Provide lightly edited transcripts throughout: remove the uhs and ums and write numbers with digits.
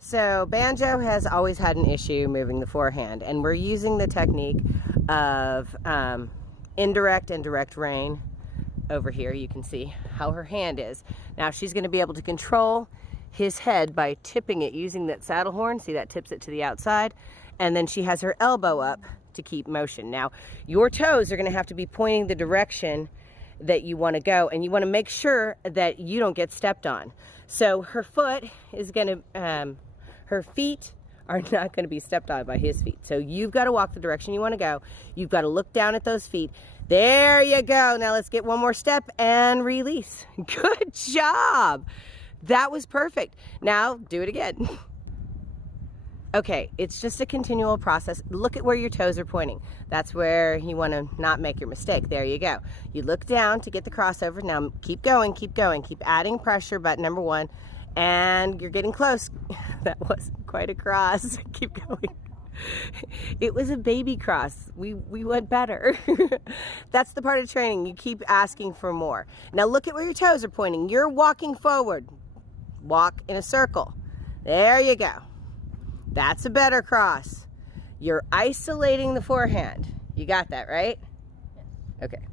So banjo has always had an issue moving the forehand, and we're using the technique of indirect and direct rein. Over here you can see how her hand is. Now she's going to be able to control his head by tipping it using that saddle horn. See, that tips it to the outside, and then she has her elbow up to keep motion. Now your toes are going to have to be pointing the direction that you want to go, and you want to make sure that you don't get stepped on. So her foot is going to her feet are not going to be stepped on by his feet. So you've got to walk the direction you want to go. You've got to look down at those feet. There you go. Now let's get one more step and release. Good job. That was perfect. Now do it again. Okay, it's just a continual process. Look at where your toes are pointing. That's where you want to not make your mistake. There you go. You look down to get the crossover. Now keep going, keep going. Keep adding pressure, button number 1. And you're getting close. That wasn't quite a cross. Keep going. It was a baby cross. We went better. That's the part of training. You keep asking for more. Now look at where your toes are pointing. You're walking forward. Walk in a circle. There you go. That's a better cross. You're isolating the forehand. You got that, right? Yes. Okay.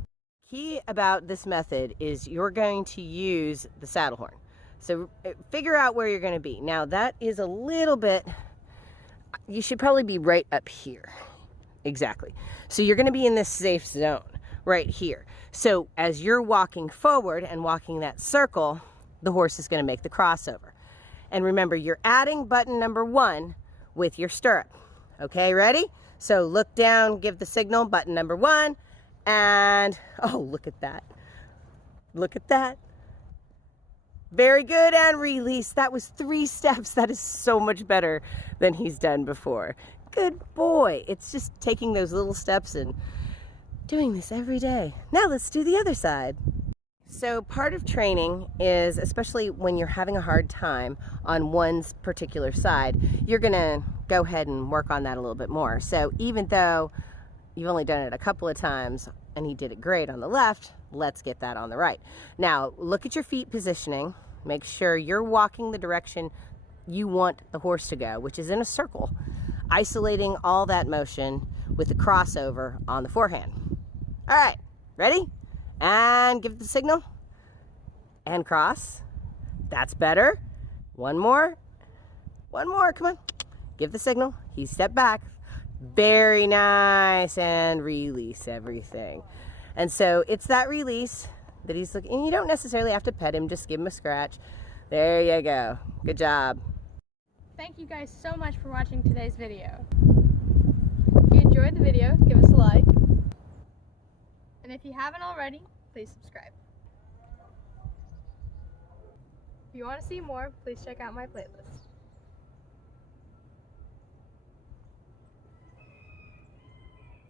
Key about this method is you're going to use the saddle horn. So figure out where you're going to be. Now that is a little bit, you should probably be right up here. Exactly. So you're going to be in this safe zone right here. So as you're walking forward and walking that circle, the horse is going to make the crossover. And remember, you're adding button number 1 with your stirrup. Okay, ready? So look down, give the signal, button number 1, and oh, look at that. Look at that. Very good, and release. That was 3 steps. That is so much better than he's done before. Good boy. It's just taking those little steps and doing this every day. Now let's do the other side. So part of training is, especially when you're having a hard time on one's particular side, you're gonna go ahead and work on that a little bit more. So even though you've only done it a couple of times and he did it great on the left, let's get that on the right. Now look at your feet positioning. Make sure you're walking the direction you want the horse to go, which is in a circle, isolating all that motion with the crossover on the forehand. All right, ready? And give the signal. And cross. That's better. One more. One more, come on. Give the signal. He stepped back. Very nice. And release everything. And so it's that release that he's looking, and you don't necessarily have to pet him, just give him a scratch. There you go. Good job. Thank you guys so much for watching today's video. If you enjoyed the video, give us a like. And if you haven't already, please subscribe. If you want to see more, please check out my playlist.